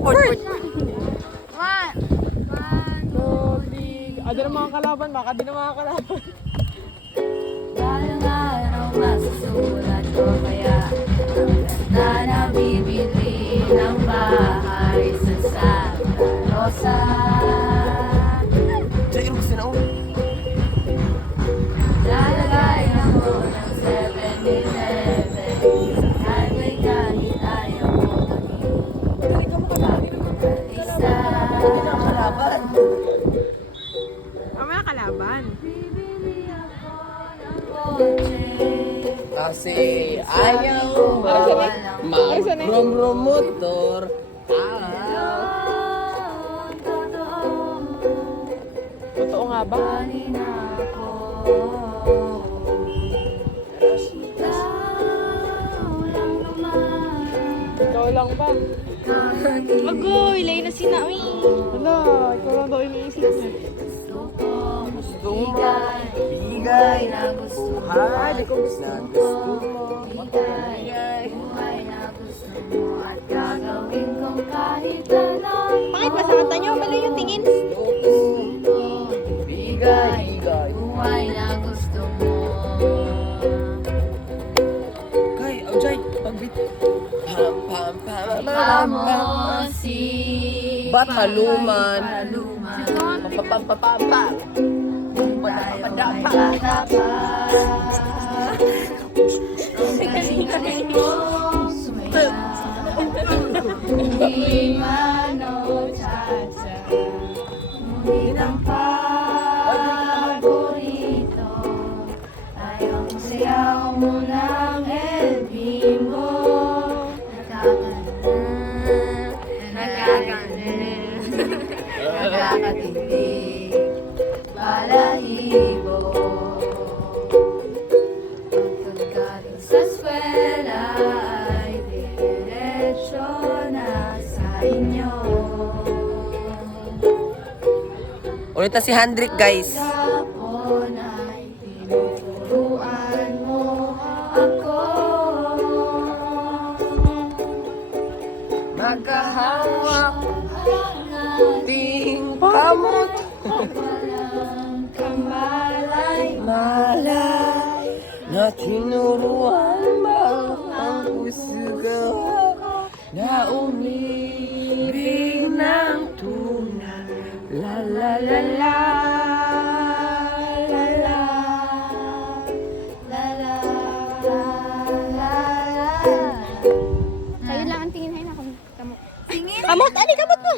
Port. Di na mga kalaban, baka di na mga kalaban. Ano masusulat ko kaya ang ganda na bibili ng bahay sa Santa Rosa. Lalagay ako ng 7-Eleven sa highway kahit ayaw mo mag-isa. Mamaya kalaban. Bibili ako ng kotse Kasi ayaw mag-rom-rom motor. Totoo nga ba? Ikaw lang ba? Agoy, layo na sinawi. Wala, ikaw lang daw iniisip niya. Gusto mo bigay na gusto mo, na gusto mo bigay buhay na gusto mo at gagawin kong kahit ano. Bakit ba sa kanta nyo? Mali yung tingin. Bigay buhay na gusto mo. Kay, Aujay, pagbit. Pam, pam, pam, pam, Amo pam. si Bataluman. Paluman. Pam, pam, pam, pam. Tayo ay bata pa. Ang galing-galing mong sumayaw. Hindi man o cha-cha. Ngunit ang paborito ay ang sayaw mo ng El Bimbo. Nakakatitig, balahibo. Pagkagaling sa eskwela ay diretsyo na sa inyo. Ulit na si Hendrik, guys. Tapon ay tinuturuan mo ako. Magkahawak ting kamot. Walang kamalay. Malay na tinuruan mo ang puso ko na umibig ng tunay. La la la la. La la la la la la. Kayo lang ang tingin. Hay na, kamot. Kamot, ali, kamot mo.